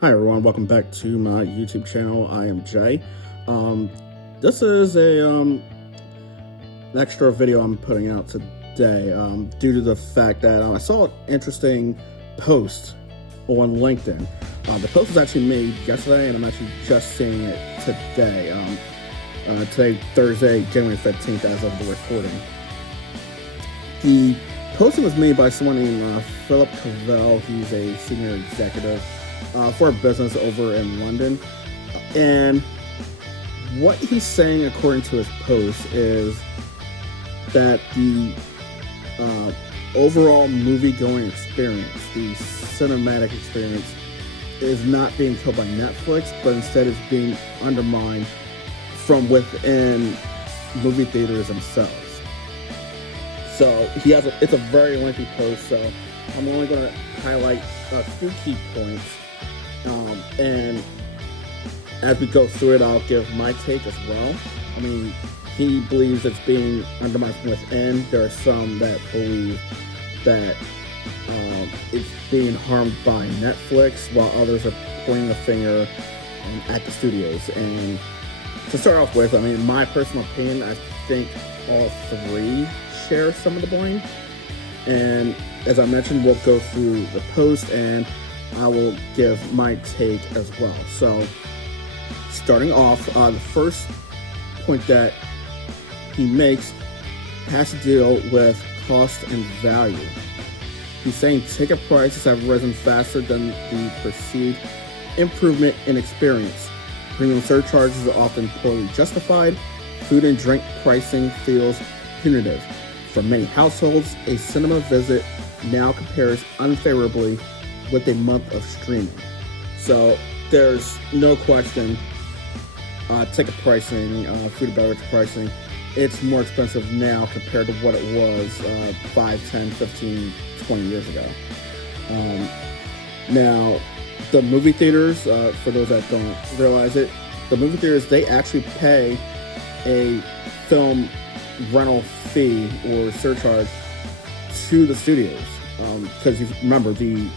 Hi everyone, welcome back to my YouTube channel. I am Jay. This is an extra video I'm putting out today due to the fact that I saw an interesting post on LinkedIn. The post was actually made yesterday, and I'm actually just seeing it today. Today, Thursday, January 15th, as of the recording. The posting was made by someone named Philip Cavell. He's a senior executive for a business over in London, and what he's saying according to his post is that the overall movie-going experience, the cinematic experience, is not being killed by Netflix, but instead is being undermined from within movie theaters themselves. So it's a very lengthy post, so I'm only going to highlight a few key points. And as we go through it, I'll give my take as well. I mean, he believes it's being undermined from within. There are some that believe that it's being harmed by Netflix, while others are pointing the finger at the studios. And to start off with, I mean, in my personal opinion, I think all three share some of the blame. And as I mentioned, we'll go through the post and I will give my take as well. So, starting off, the first point that he makes has to deal with cost and value. He's saying ticket prices have risen faster than the perceived improvement in experience. Premium surcharges are often poorly justified. Food and drink pricing feels punitive. For many households, a cinema visit now compares unfavorably with a month of streaming. So there's no question, ticket pricing, food and beverage pricing, it's more expensive now compared to what it was 5, 10, 15, 20 years ago. Now, the movie theaters, for those that don't realize it, the movie theaters, they actually pay a film rental fee or surcharge to the studios. Because you remember, the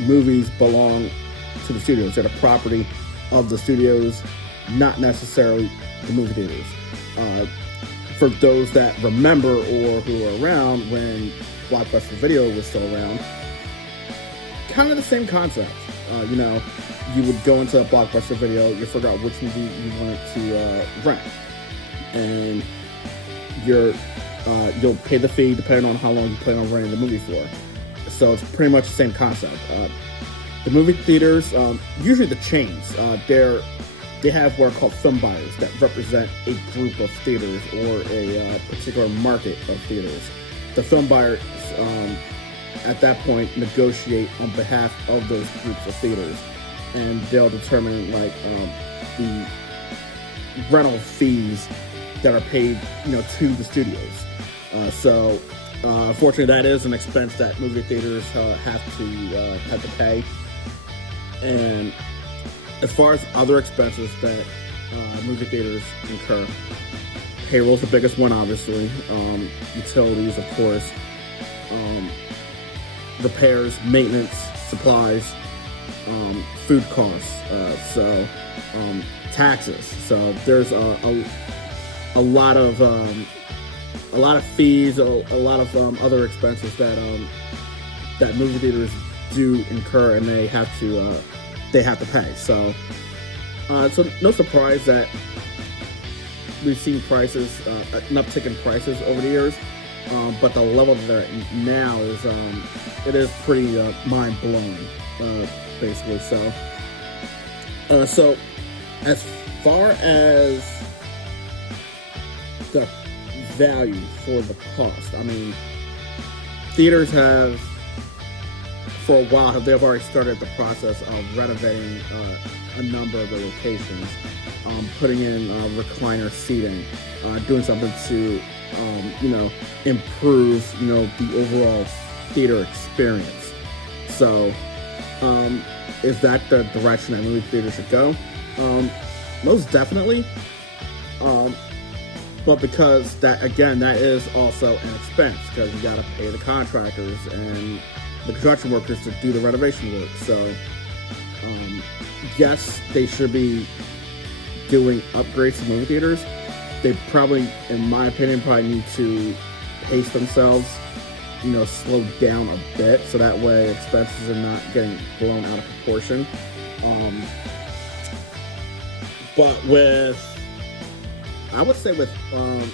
movies belong to the studios. They're the property of the studios, not necessarily the movie theaters. For those that remember or who are around when Blockbuster Video was still around, kind of the same concept. You would go into a Blockbuster Video, you figure out which movie you wanted to rent, and you'll pay the fee depending on how long you plan on renting the movie for. So it's pretty much the same concept. The movie theaters, usually the chains, they have what are called film buyers that represent a group of theaters or a particular market of theaters. The film buyers, at that point, negotiate on behalf of those groups of theaters, and they'll determine the rental fees that are paid, to the studios. Unfortunately, that is an expense that movie theaters have to pay. And as far as other expenses that movie theaters incur, payroll's the biggest one, obviously. Utilities, of course. Repairs, maintenance, supplies, food costs. Taxes. So there's a lot of fees, a lot of other expenses that movie theaters do incur, and they have to pay. So no surprise that we've seen prices, an uptick in prices over the years, but the level that they're at now is pretty mind blowing, basically. So as far as the value for the cost, I mean, theaters have, for a while, they've already started the process of renovating a number of the locations, putting in recliner seating, doing something to, improve, the overall theater experience. So, is that the direction that movie theaters should go? Most definitely. But because that is also an expense, because you got to pay the contractors and the construction workers to do the renovation work. So Um, yes, they should be doing upgrades to movie theaters. They probably, in my opinion, probably need to pace themselves, slow down a bit, so that way expenses are not getting blown out of proportion. But I would say with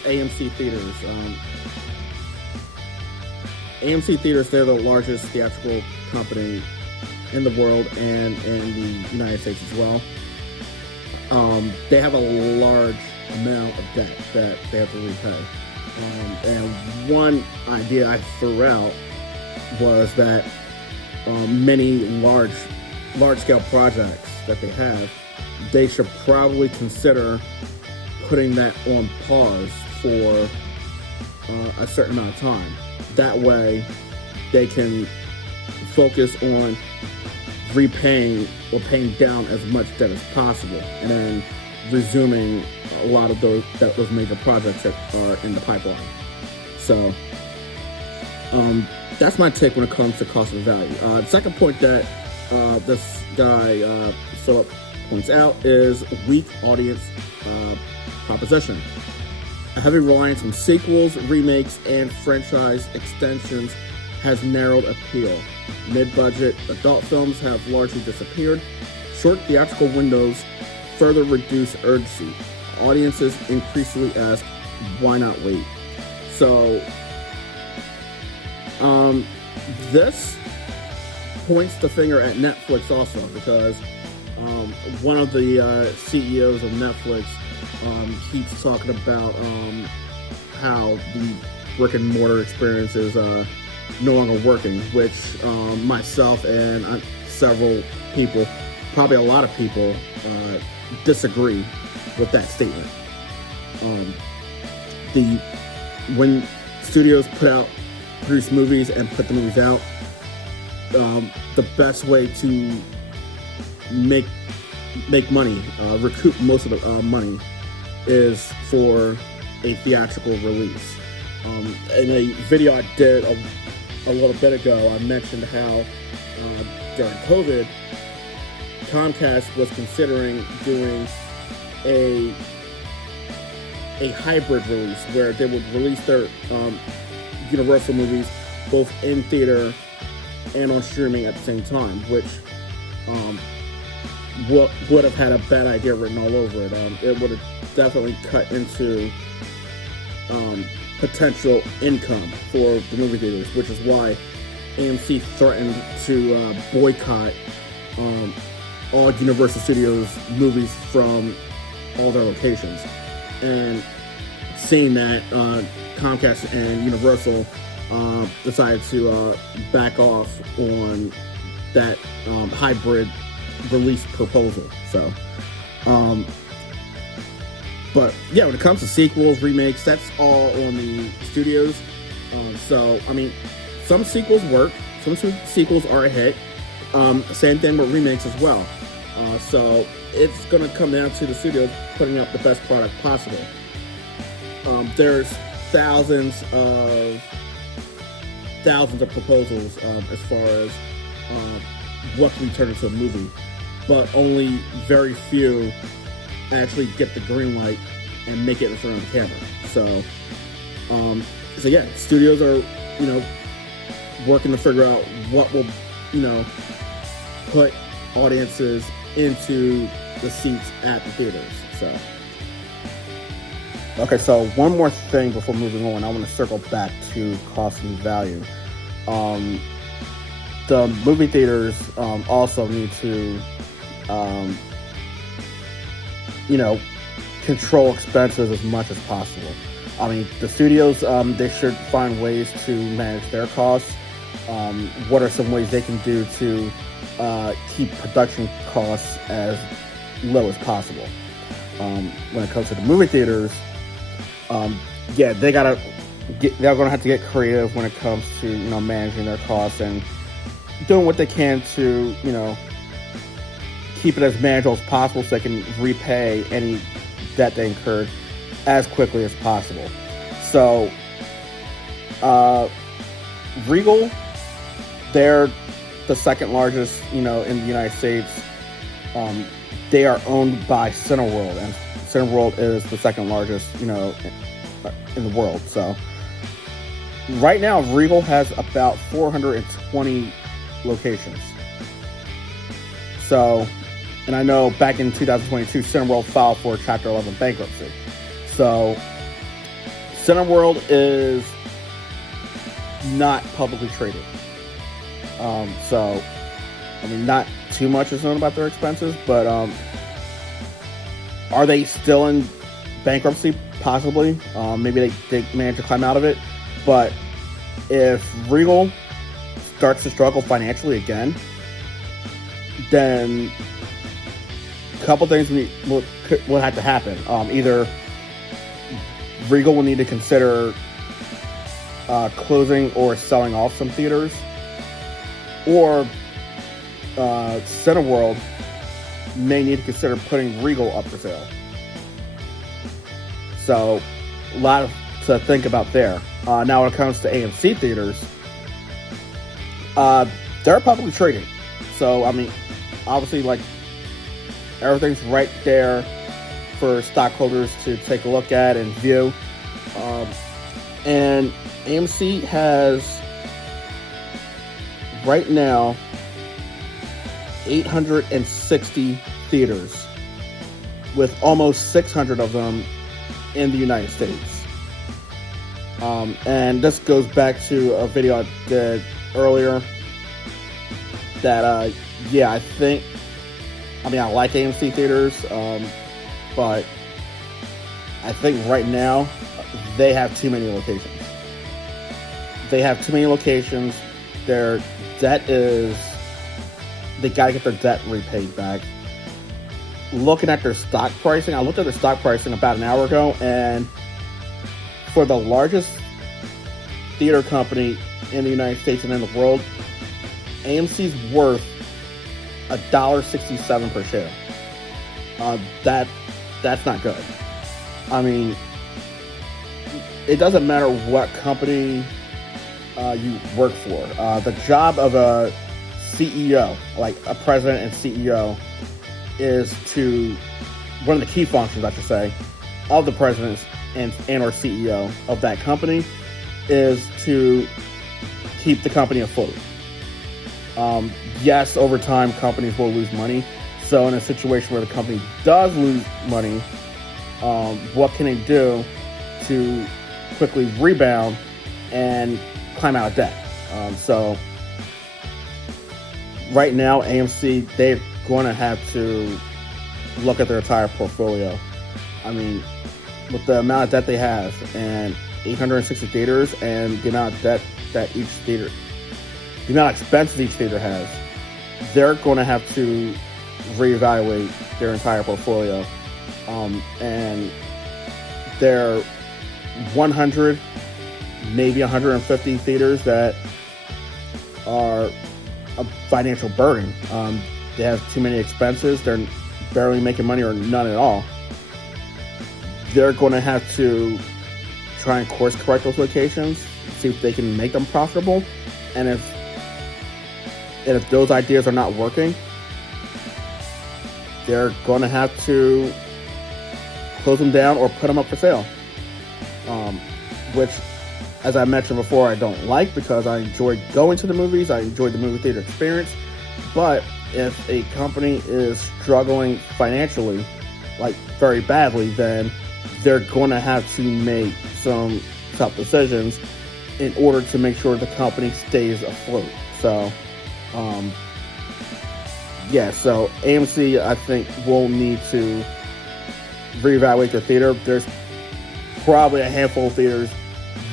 AMC theaters, they're the largest theatrical company in the world and in the United States as well. They have a large amount of debt that they have to repay. And one idea I threw out was that many large-scale projects that they should probably consider putting that on pause for a certain amount of time. That way, they can focus on repaying or paying down as much debt as possible, and then resuming a lot of those major projects that are in the pipeline. So that's my take when it comes to cost of value. The second point that this guy Philip points out is weak audience proposition. A heavy reliance on sequels, remakes, and franchise extensions has narrowed appeal. Mid-budget adult films have largely disappeared. Short theatrical windows further reduce urgency. Audiences increasingly ask, why not wait? So, this points the finger at Netflix also, because one of the CEOs of Netflix keeps talking about how the brick and mortar experience is no longer working, which myself and several people, probably a lot of people, disagree with that statement. When studios produce movies and put the movies out, the best way to make money, recoup most of the money, is for a theatrical release. In a video I did a little bit ago, I mentioned how during COVID, Comcast was considering doing a hybrid release where they would release their Universal movies both in theater and on streaming at the same time, which would have had a bad idea written all over it. It would have definitely cut into potential income for the movie theaters, which is why AMC threatened to boycott all Universal Studios movies from all their locations. And seeing that, Comcast and Universal decided to back off on that hybrid release proposal. So, but yeah, when it comes to sequels, remakes, that's all on the studios. So, I mean, some sequels work, some sequels are a hit. Same thing with remakes as well. So it's going to come down to the studios putting up the best product possible. There's thousands of proposals as far as what can be turned into a movie, but only very few actually get the green light and make it in front of the camera. So yeah, studios are working to figure out what will put audiences into the seats at the theaters. So okay, so one more thing before moving on. I want to circle back to cost and value. The movie theaters also need to control expenses as much as possible. I mean, the studios, they should find ways to manage their costs. What are some ways they can do to keep production costs as low as possible? When it comes to the movie theaters, they're gonna have to get creative when it comes to managing their costs and doing what they can to keep it as manageable as possible, so they can repay any debt they incurred as quickly as possible. So, Regal, they're the second largest, in the United States. They are owned by Cineworld, and Cineworld is the second largest, in the world. So right now, Regal has about 420 locations. So, and I know back in 2022, Cineworld filed for Chapter 11 bankruptcy. So Cineworld is not publicly traded. So, I mean, not too much is known about their expenses, but are they still in bankruptcy? Possibly. Maybe they manage to climb out of it. But if Regal starts to struggle financially again, then a couple things will have to happen. Either Regal will need to consider closing or selling off some theaters, or Cineworld may need to consider putting Regal up for sale. So, a lot to think about there. Now, when it comes to AMC theaters, they're publicly traded. So, I mean, obviously, like, everything's right there for stockholders to take a look at and view. And AMC has, right now, 860 theaters, with almost 600 of them in the United States. And this goes back to a video I did earlier that, I like AMC theaters, but I think right now they have too many locations. Their debt is, they gotta get their debt repaid back. Looking at their stock pricing, I looked at their stock pricing about an hour ago, and for the largest theater company in the United States and in the world, AMC's worth $1.67 per share. That's not good. I mean, it doesn't matter what company you work for. The job of a CEO, like a president and CEO, is to, one of the key functions, I should say, of the president and or CEO of that company is to keep the company afloat. Yes, over time, companies will lose money. So in a situation where the company does lose money, what can it do to quickly rebound and climb out of debt? So right now, AMC, they're going to have to look at their entire portfolio. I mean, with the amount of debt they have and 860 theaters and the amount of debt that each theater, the amount of expenses each theater has, they're going to have to reevaluate their entire portfolio. And there are 100, maybe 150 theaters that are a financial burden. They have too many expenses. They're barely making money or none at all. They're going to have to try and course correct those locations, see if they can make them profitable. And if those ideas are not working, they're going to have to close them down or put them up for sale. Which, as I mentioned before, I don't like, because I enjoy going to the movies. I enjoy the movie theater experience. But if a company is struggling financially, like very badly, then they're going to have to make some tough decisions in order to make sure the company stays afloat. So, so AMC, I think, will need to reevaluate their theater. There's probably a handful of theaters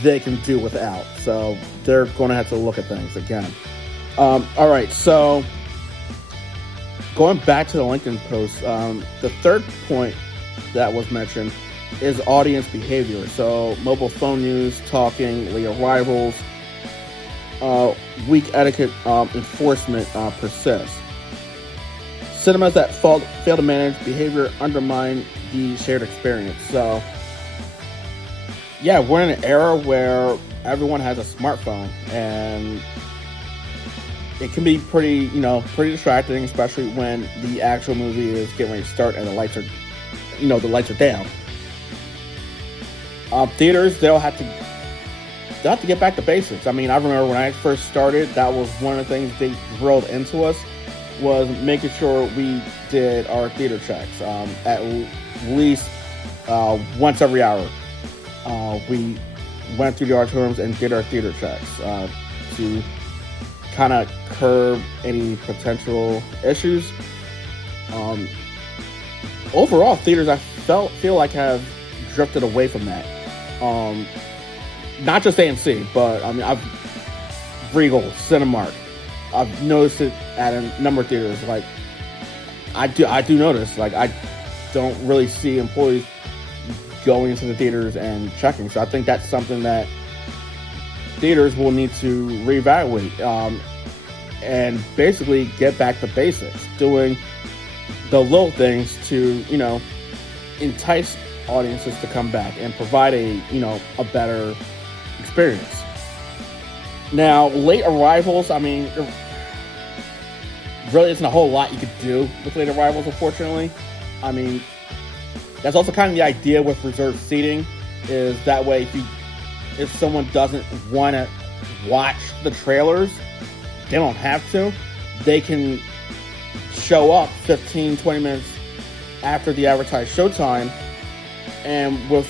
they can do without. So they're going to have to look at things again. All right, so going back to the LinkedIn post, the third point that was mentioned is audience behavior. So mobile phone use, talking, late arrivals, weak etiquette enforcement persists. Cinemas that fail to manage behavior undermine the shared experience. So, yeah, we're in an era where everyone has a smartphone, and it can be pretty distracting, especially when the actual movie is getting ready to start and the lights are down. Theaters, they'll have to get back to basics. I mean, I remember when I first started, that was one of the things they drilled into us, was making sure we did our theater checks at least once every hour. We went through the auditoriums and did our theater checks to kind of curb any potential issues. Overall, theaters, I feel like have drifted away from that. Not just AMC, but I mean, Regal, Cinemark. I've noticed it at a number of theaters. Like, I do notice. Like, I don't really see employees going into the theaters and checking. So I think that's something that theaters will need to reevaluate and basically get back to basics, doing the little things to entice audiences to come back and provide a better experience. Now, late arrivals, I mean, there really isn't a whole lot you could do with late arrivals, unfortunately. I mean, that's also kind of the idea with reserved seating, is that way if someone doesn't want to watch the trailers, they don't have to. They can show up 15-20 minutes after the advertised showtime, and with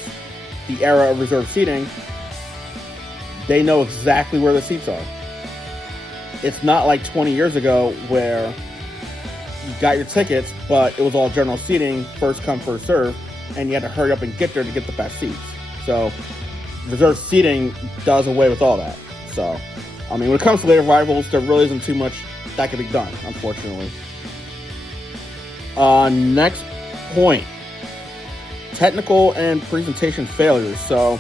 the era of reserved seating, they know exactly where the seats are. It's not like 20 years ago where you got your tickets, but it was all general seating, first come, first serve, and you had to hurry up and get there to get the best seats. So reserved seating does away with all that. So, I mean, when it comes to late arrivals, there really isn't too much that can be done, unfortunately. Next point. Technical and presentation failures. So,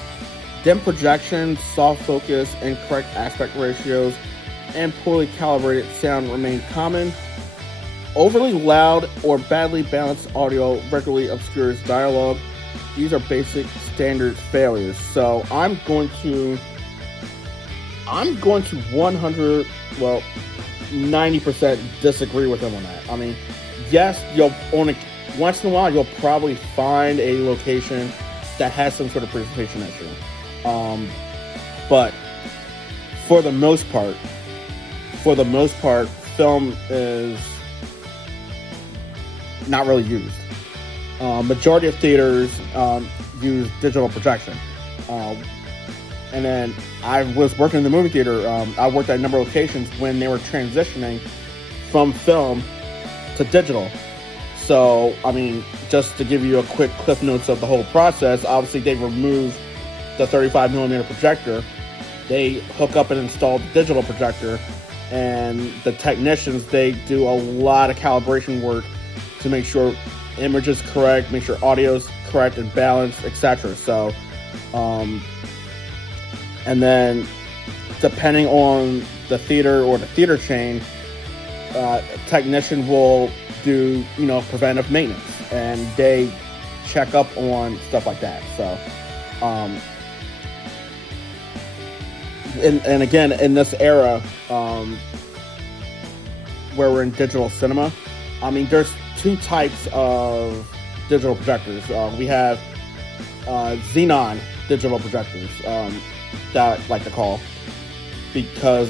dim projections, soft focus, incorrect aspect ratios, and poorly calibrated sound remain common. Overly loud or badly balanced audio regularly obscures dialogue. These are basic standard failures. So I'm going to 90% disagree with them on that. I mean, yes, once in a while you'll probably find a location that has some sort of presentation issue. But for the most part, film is not really used. Majority of theaters use digital projection. And then I was working in the movie theater. I worked at a number of locations when they were transitioning from film to digital. So, I mean, just to give you a quick cliff notes of the whole process, obviously they removed the 35mm projector. They hook up and install the digital projector, and the technicians, they do a lot of calibration work to make sure image is correct, make sure audio is correct and balanced, etc. So, and then depending on the theater or the theater chain, technician will do preventive maintenance, and they check up on stuff like that. So, and again, in this era where we're in digital cinema, I mean, there's two types of digital projectors. We have xenon digital projectors that I like to call, because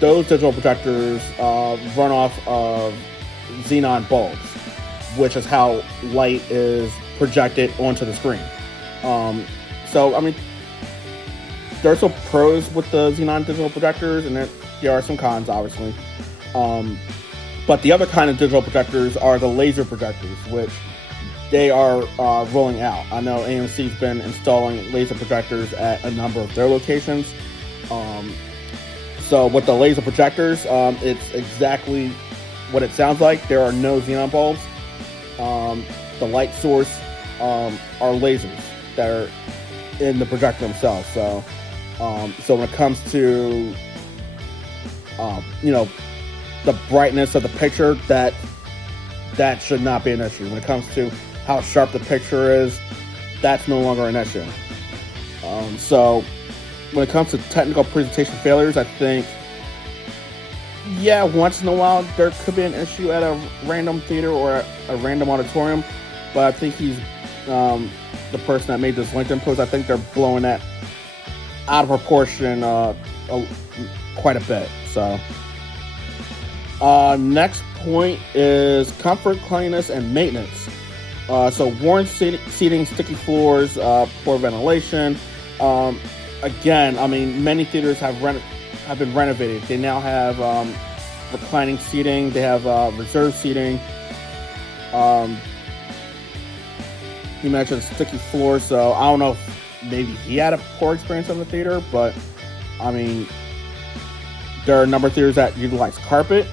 those digital projectors run off of xenon bulbs, which is how light is projected onto the screen. So, I mean, there's some pros with the xenon digital projectors, and there are some cons, obviously. But the other kind of digital projectors are the laser projectors, which they are rolling out. I know AMC's been installing laser projectors at a number of their locations. So with the laser projectors, it's exactly what it sounds like. There are no xenon bulbs. The light source are lasers that are in the projector themselves. So when it comes to the brightness of the picture, that should not be an issue. When it comes to how sharp the picture is, that's no longer an issue. So when it comes to technical presentation failures, I think Yeah, once in a while there could be an issue at a random theater or a random auditorium, but I think he's the person that made this LinkedIn post. I think they're blowing that out of proportion quite a bit. So, next point is comfort, cleanliness, and maintenance. So, worn seating, sticky floors, poor ventilation. Again, I mean, many theaters have been renovated. They now have reclining seating. They have reserved seating. You mentioned sticky floors, so I don't know if maybe he had a poor experience in the theater, but I mean, there are a number of theaters that utilize carpet.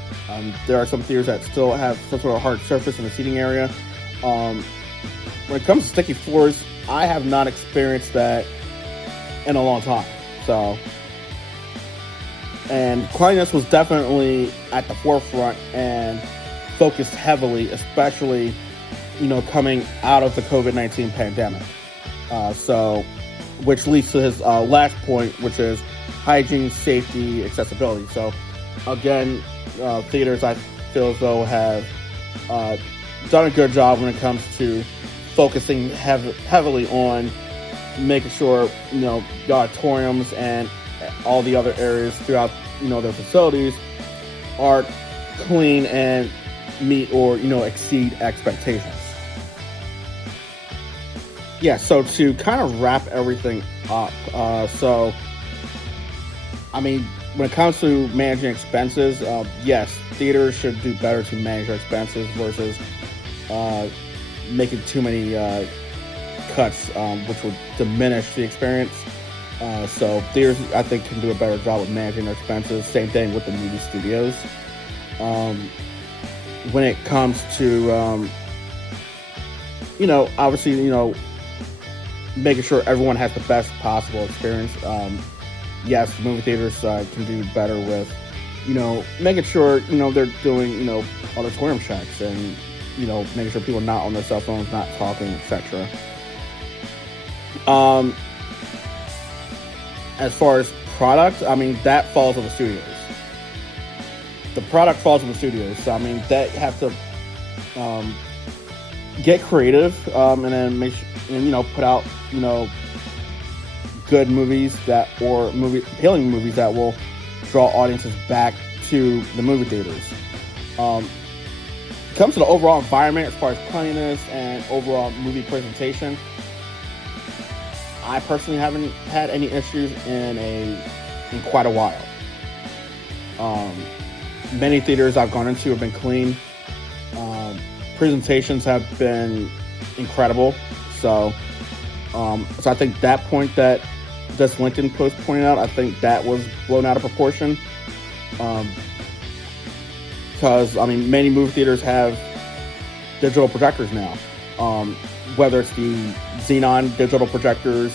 There are some theaters that still have some sort of hard surface in the seating area. When it comes to sticky floors, I have not experienced that in a long time. So, and cleanliness was definitely at the forefront and focused heavily, especially, coming out of the COVID-19 pandemic. So, which leads to his last point, which is hygiene, safety, accessibility. So, again, theaters, I feel as though, have done a good job when it comes to focusing heavily on making sure, the auditoriums and all the other areas throughout, their facilities are clean and meet or, exceed expectations. Yeah, so to kind of wrap everything up, so, I mean, when it comes to managing expenses, yes, theaters should do better to manage their expenses versus making too many cuts, which would diminish the experience. So theaters, I think, can do a better job of managing their expenses. Same thing with the movie studios. When it comes to, obviously, making sure everyone has the best possible experience. Yes, movie theaters can do better with, making sure, they're doing, auditorium checks and, making sure people are not on their cell phones, not talking, etc. As far as product, I mean, that falls on the studios. The product falls on the studios. So, I mean, they have to get creative and then put out, good movies appealing movies that will draw audiences back to the movie theaters. It comes to the overall environment as far as cleanliness and overall movie presentation. I personally haven't had any issues in quite a while. Many theaters I've gone into have been clean. Presentations have been incredible. So I think that point that this LinkedIn post pointed out, I think that was blown out of proportion. Because, I mean, many movie theaters have digital projectors now. Whether it's the Xenon digital projectors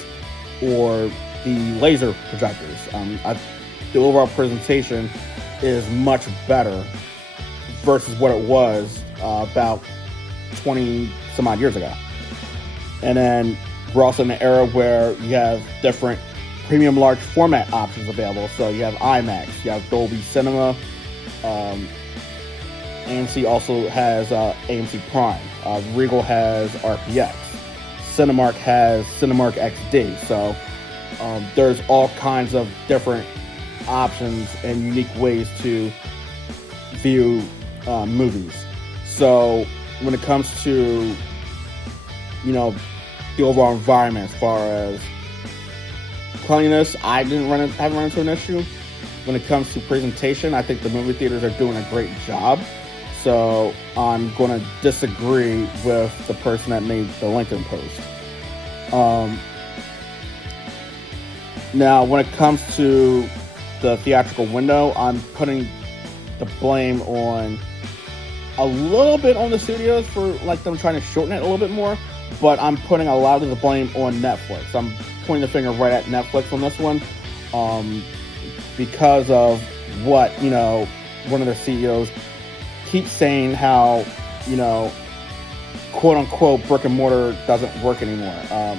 or the laser projectors. The overall presentation is much better versus what it was about 20 some odd years ago. And then we're also in an era where you have different premium large format options available. So you have IMAX, you have Dolby Cinema, AMC also has AMC Prime, Regal has RPX, Cinemark has Cinemark XD. So there's all kinds of different options and unique ways to view movies. So when it comes to, the overall environment as far as cleanliness, I haven't run into an issue. When it comes to presentation, I think the movie theaters are doing a great job. So I'm going to disagree with the person that made the LinkedIn post. Now, when it comes to the theatrical window, I'm putting the blame on a little bit on the studios for like them trying to shorten it a little bit more, but I'm putting a lot of the blame on Netflix. I'm pointing the finger right at Netflix on this one, because of what, one of their CEOs keeps saying how, quote unquote, brick and mortar doesn't work anymore.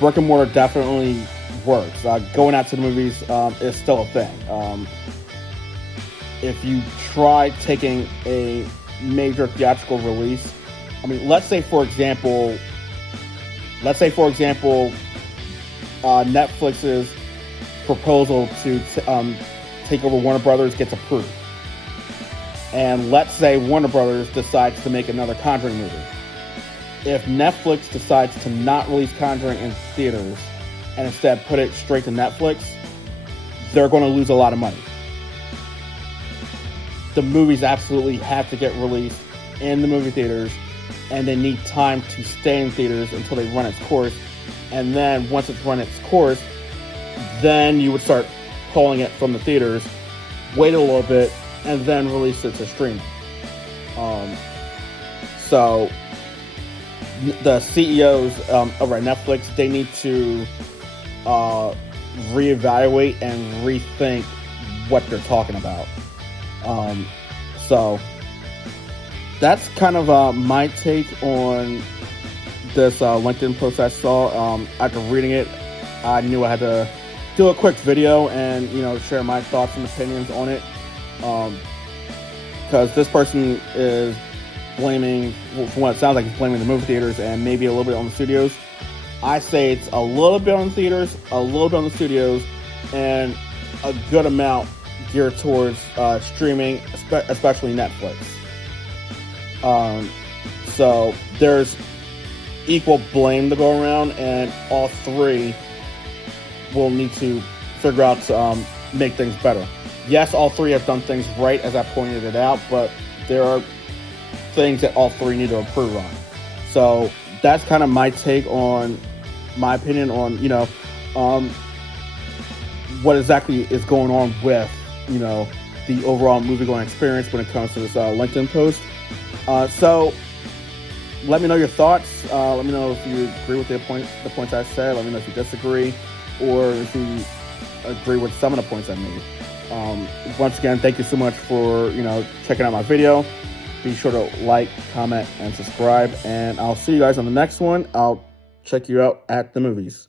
Brick and mortar definitely works. Going out to the movies is still a thing. if you try taking a major theatrical release, I mean, let's say for example, Netflix's proposal to take over Warner Brothers gets approved, and let's say Warner Brothers decides to make another Conjuring movie. If Netflix decides to not release Conjuring in theaters and instead put it straight to Netflix, they're going to lose a lot of money. The movies absolutely have to get released in the movie theaters, and they need time to stay in theaters until they run its course. And then once it's run its course, then you would start pulling it from the theaters, wait a little bit, and then release it to streaming. So the CEOs over at Netflix, they need to reevaluate and rethink what they're talking about. So that's kind of my take on this LinkedIn post I saw. After reading it, I knew I had to do a quick video and share my thoughts and opinions on it, because this person is blaming, from what it sounds like, he's blaming the movie theaters and maybe a little bit on the studios. I say it's a little bit on the theaters, a little bit on the studios, and a good amount geared towards streaming, especially Netflix. So there's equal blame to go around, and all three will need to figure out to make things better. Yes, all three have done things right, as I pointed it out, but there are things that all three need to improve on. So that's kind of my take on, my opinion on, what exactly is going on with, the overall movie-going experience when it comes to this LinkedIn post. So let me know your thoughts. Let me know if you agree with the points I said. Let me know if you disagree, or if you agree with some of the points I made. Once again, thank you so much for checking out my video. Be sure to like, comment, and subscribe, and I'll see you guys on the next one. I'll check you out at the movies.